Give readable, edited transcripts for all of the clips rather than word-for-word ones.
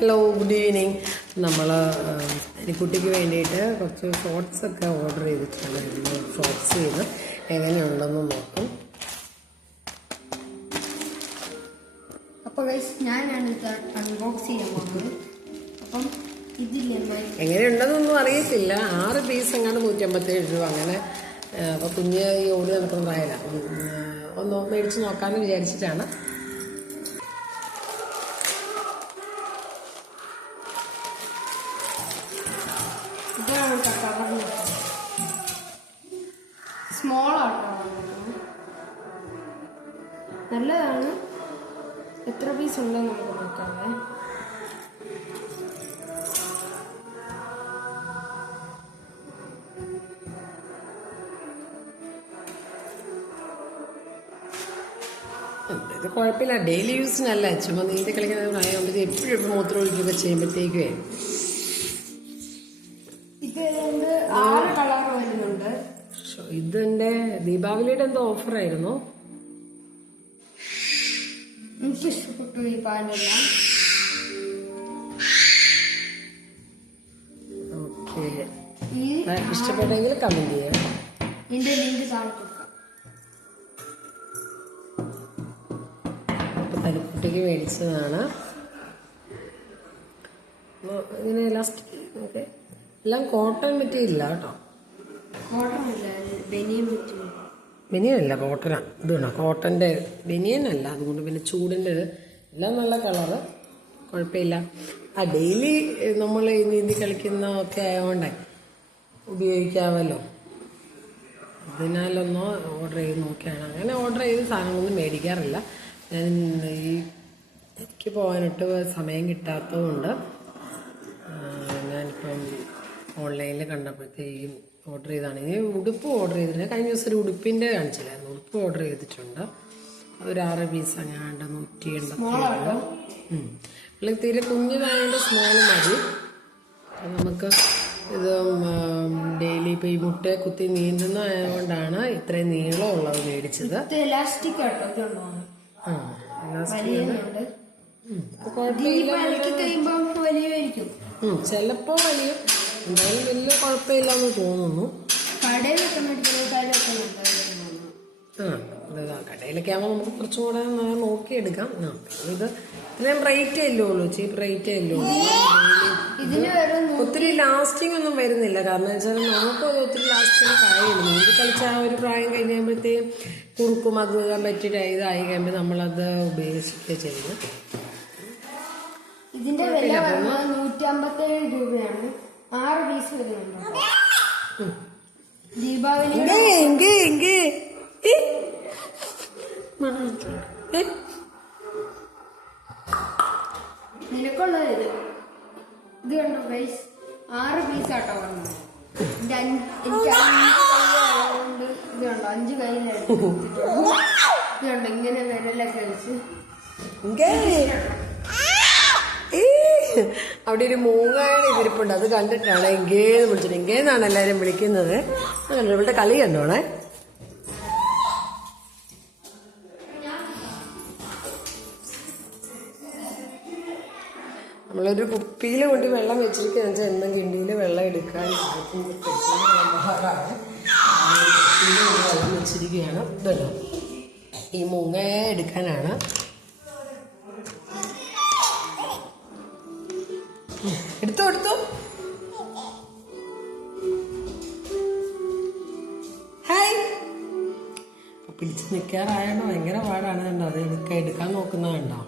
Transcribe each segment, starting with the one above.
Hello, good evening. നമ്മൾ കുട്ടിക്ക് വേണ്ടിയിട്ട് കുറച്ച് ഷോർട്സൊക്കെ ഓർഡർ ചെയ്തിട്ടുണ്ട്. ഷോർട്സ് ചെയ്ത് എങ്ങനെയുണ്ടെന്ന് നോക്കും. അപ്പോൾ ഞാനാണ് ഇത് അൺബോക്സ് ചെയ്യാൻ പോകുന്നത്. അപ്പം എങ്ങനെയുണ്ടെന്നൊന്നും അറിയത്തില്ല. 6 പീസ് എങ്ങാണ്ട് 157 രൂപ അങ്ങനെ. അപ്പോൾ കുഞ്ഞ് ഈ ഓടി നടക്കുന്നതായാല ഒന്ന് മേടിച്ച് നോക്കാമെന്ന് വിചാരിച്ചിട്ടാണ്. സ്മോൾ ആട്ടോ, നല്ലതാണ്. എത്ര പീസ് ഉണ്ടെന്ന് നമുക്ക് നോക്കാമേ. ഇത് കുഴപ്പമില്ല, ഡെയിലി യൂസിനല്ല. ചുമ്മാ നീന്തി കളിക്കുന്നതായതുകൊണ്ട് എപ്പോഴും മൂത്രം ഒഴിക്കുകയൊക്കെ ചെയ്യുമ്പോഴത്തേക്കേ. ഇതിന്റെ ദീപാവലിയുടെ എന്തോ ഓഫറായിരുന്നു. എനിക്ക് ഇഷ്ടപ്പെട്ടു ഈ പാലെല്ലാം. ഓക്കെ, ഇഷ്ടപ്പെട്ടെങ്കിൽ കമന്റ് ചെയ്യാം. ഇതിന്റെ ലിങ്ക് താഴെ കുട്ടിക്ക് മേടിച്ചതാണ്. ഇങ്ങനെ ഇലാസ്റ്റിക് ഒക്കെ എല്ലാം കോട്ടൺ മെറ്റീരിയല്ല കേട്ടോ. ബനിയനല്ല, കോട്ടനാണ്. ഇത് വേണം, കോട്ടൻ്റെ ബനിയനല്ല. അതുകൊണ്ട് പിന്നെ ചൂടിൻ്റെ എല്ലാം നല്ല കളറ്, കുഴപ്പമില്ല. ഡെയിലി നമ്മൾ നീന്തി കളിക്കുന്നതൊക്കെ ആയതുകൊണ്ട് ഉപയോഗിക്കാമല്ലോ. അതിനാലൊന്നോ ഓർഡർ ചെയ്ത് നോക്കിയാണ്. അങ്ങനെ ഓർഡർ ചെയ്ത് സാധനങ്ങളൊന്നും മേടിക്കാറില്ല. ഞാൻ എനിക്ക് പോകാനിട്ട് സമയം കിട്ടാത്തതുകൊണ്ട് ഞാനിപ്പം ഓൺലൈനിൽ കണ്ടപ്പോഴത്തേക്കും ഓർഡർ ചെയ്താണ്. ഇനി ഉടുപ്പ് ഓർഡർ ചെയ്തിട്ടില്ല. കഴിഞ്ഞ ദിവസം ഒരു ഉടുപ്പിൻ്റെ കാണിച്ചില്ലായിരുന്നു. ഉടുപ്പ് ഓർഡർ ചെയ്തിട്ടുണ്ട്. അതൊരു 6 പീസ് അങ്ങാണ്ട് 180. അല്ലെങ്കിൽ തീരെ കുഞ്ഞിതായതുകൊണ്ട് സ്മോൾ മതി. നമുക്ക് ഇത് ഡെയിലി ഇപ്പം ഈ മുട്ടയെ കുത്തി നീന്തുന്നതായതുകൊണ്ടാണ് ഇത്രയും നീളമുള്ളത് മേടിച്ചത്. ചിലപ്പോ വലിയ എന്തായാലും വലിയ കുഴപ്പമില്ലെന്ന് തോന്നുന്നു. കടയിലൊക്കെ ആകുമ്പോൾ നമുക്ക് കുറച്ചും കൂടെ നോക്കിയെടുക്കാം. ഇത് ഇത്രയും റേറ്റേ അല്ലേ ഉള്ളൂ, ചീപ്പ് റേറ്റേ അല്ലേ ഉള്ളൂ. ഒത്തിരി ലാസ്റ്റിംഗ് ഒന്നും വരുന്നില്ല. കാരണം വെച്ചാൽ നമുക്ക് ഒത്തിരി ലാസ്റ്റിംഗ് കാര്യമില്ല. നീന്തി കളിച്ച ആ ഒരു പ്രായം കഴിയുമ്പോഴത്തേക്കും കുറുക്കും അത് പറ്റിയിട്ട് ഇതായി കഴിയുമ്പോൾ നമ്മളത് ഉപയോഗിക്കുക ചെയ്യുന്നു. ഇതിന്റെ വില 157 രൂപയാണ്. 6 പീസ് വരുന്നുണ്ട്. ദീപാവലി നിനക്കുള്ളത് ഇത് കണ്ടോ ഗൈസ്, 6 പീസ് ആട്ടോ വന്നത്. എനിക്ക് 5 കയ്യിലെടുത്ത് ഇത് കണ്ടോ, ഇങ്ങനെ വിരലൊക്കെ വെച്ച്. അവിടെ ഒരു മൂങ്ങയുടെ ഇരിപ്പുണ്ട്, അത് കണ്ടിട്ടാണ് എങ്കേന്ന് വിളിച്ചത്. എങ്കേന്നാണ് എല്ലാവരും വിളിക്കുന്നത്. ഇവളുടെ കളി കണ്ടോണേ. നമ്മളൊരു കുപ്പിയിൽ കൊണ്ട് വെള്ളം വെച്ചിരിക്കുകയെന്ന് വെച്ചാൽ എന്നും കിണ്ടിയിൽ വെള്ളം എടുക്കാൻ വെള്ളം വെച്ചിരിക്കുകയാണ്. ഇതല്ലോ ഈ മൂങ്ങയെ എടുക്കാനാണ്. എടുത്തു ഹായ്. പിടിച്ച് നിൽക്കാറായതുകൊണ്ട് ഭയങ്കര പാടാണ്. കണ്ടോ, അത് എടുക്കാൻ നോക്കുന്നത് കണ്ടോ.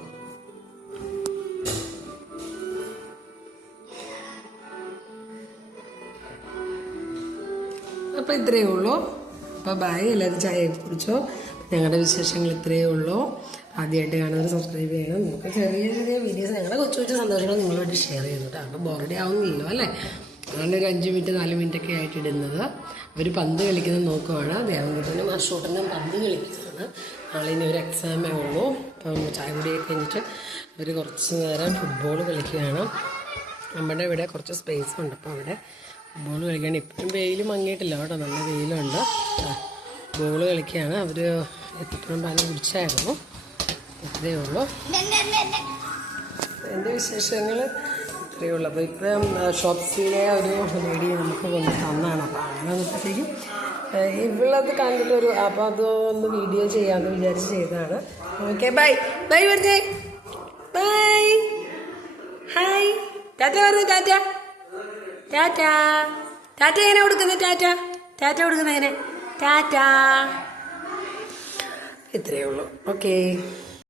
അപ്പം ഇത്രയേ ഉള്ളൂ. അപ്പം ബൈ. എല്ലാവരും ചായ കുടിച്ചോ. ഞങ്ങളുടെ വിശേഷങ്ങൾ ഇത്രയേ ഉള്ളൂ. ആദ്യമായിട്ട് കാണുന്നവർ സബ്സ്ക്രൈബ് ചെയ്യണം. നമുക്ക് ചെറിയ ചെറിയ വീഡിയോസ് ഞങ്ങളുടെ കൊച്ചു സന്തോഷങ്ങൾ നിങ്ങളുമായിട്ട് ഷെയർ ചെയ്യുന്നുണ്ട്. കാരണം ബോറടി ആവുന്നില്ലോ അല്ലേ. അതുകൊണ്ട് ഒരു 5 മിനിറ്റ് 4 മിനിറ്റൊക്കെ ആയിട്ട് ഇടുന്നത്. അവർ പന്ത് കളിക്കുന്നത് നോക്കുവാണ്. ദേവൻകുട്ടനും അർഷൂട്ടനും പന്ത് കളിക്കുന്നതാണ്. നാളെ ഇനി ഒരു എക്സാമേ ഉള്ളൂ. അപ്പം ചായ കുടിയൊക്കെ കഴിഞ്ഞിട്ട് അവർ കുറച്ച് നേരം ഫുട്ബോൾ കളിക്കുകയാണ്. നമ്മുടെ ഇവിടെ കുറച്ച് സ്പേസ് ഉണ്ട്. അപ്പോൾ അവിടെ ഫുട്ബോൾ കളിക്കുകയാണ്. ഇപ്പോഴും വെയിൽ മങ്ങിയിട്ടില്ല കേട്ടോ, നല്ല വെയിലുണ്ട്. ബോൾ കളിക്കുകയാണ്. അവർ എത്രയും പാലും കുടിച്ചായിരുന്നു. ഇത്രയേ ഉള്ളൂ. അതിൻ്റെ വിശേഷങ്ങൾ ഇത്രയേ ഉള്ളൂ. അപ്പോൾ ഇപ്പം ഷോപ്സിലെ ഒരു ലേഡി നമുക്ക് കൊണ്ട് തന്നാണ്. അപ്പോൾ അങ്ങനെ വന്നപ്പോഴത്തേക്കും ഇവളത് കണ്ടിട്ടൊരു അപ്പോൾ അതൊന്ന് വീഡിയോ ചെയ്യാമെന്ന് വിചാരിച്ച് ചെയ്തതാണ്. ഓക്കെ ബൈ ബൈ പറഞ്ഞേ, ബൈ, ഹായ്, ടാറ്റ പറഞ്ഞു, ടാറ്റ ടാറ്റ. ടാറ്റ എങ്ങനെ കൊടുക്കുന്നത്? ടാറ്റ കൊടുക്കുന്നത് എങ്ങനെ? ടാറ്റ. ഇത്രയേ ഉള്ളൂ. ഓക്കെ.